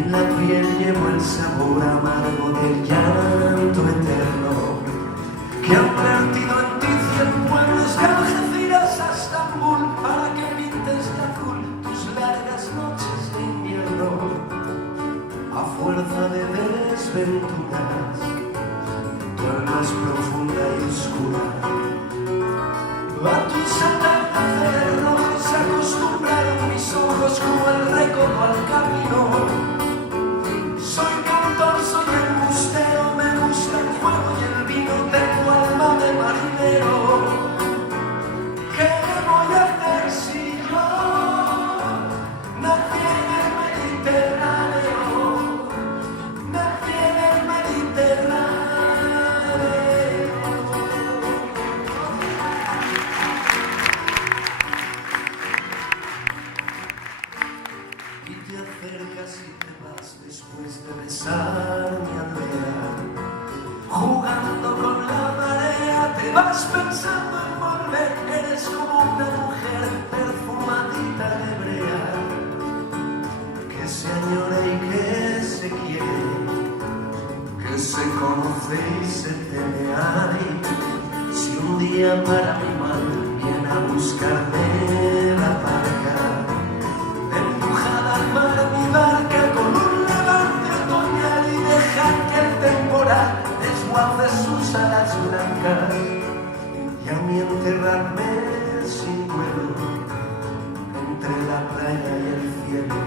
En la piel llevo el sabor amargo del llanto eterno que han vertido en ti 100 pueblos de Algeciras a Estambul para que pintes de azul tus largas noches de invierno. A fuerza de desventuras, tu alma es profunda y oscura. A tus atardeceres rojos se acostumbraron mis ojos como el recodo al camino. Soy cantor, soy embustero, me gusta el fuego y el vino, tengo alma de marinero. ¿Qué voy a hacer si yo nací en el Mediterráneo? Nací en el Mediterráneo. Y te acercas y te vas después de besar mi aldea. Jugando con la marea, te vas pensando en volver. Eres como una mujer perfumadita de brea, que se añora y que se quiere, que se conoce y se teme. Ay, si un día para mi mal viene a buscarme la barca, empujada al mar mi barca con un levante otoñal y deja que el temporal desguace sus alas blancas, y a mí enterrarme sin duelo entre la playa y el cielo.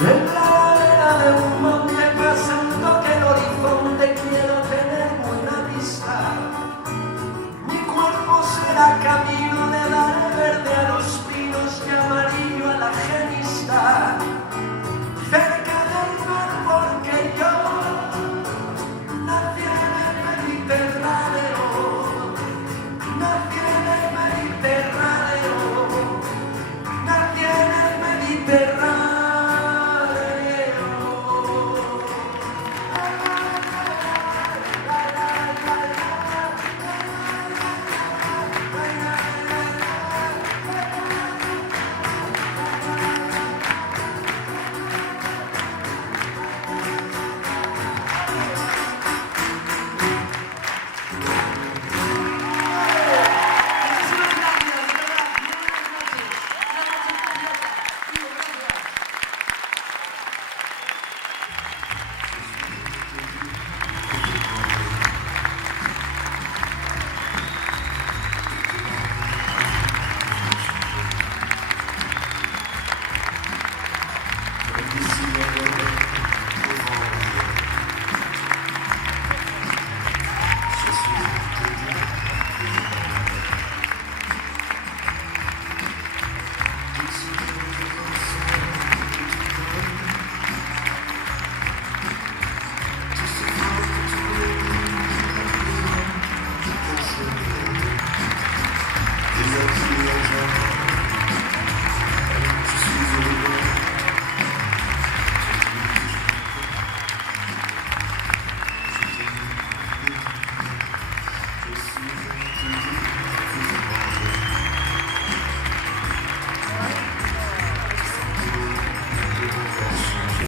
En la ladera de un monte pasando que el horizonte quiero tener buena vista. Mi cuerpo será camino de dar verde a los pinos y amarillo a la genista. Cerca del mar porque yo nací en el Mediterráneo. Nací en el Mediterráneo. Nací en el Mediterráneo.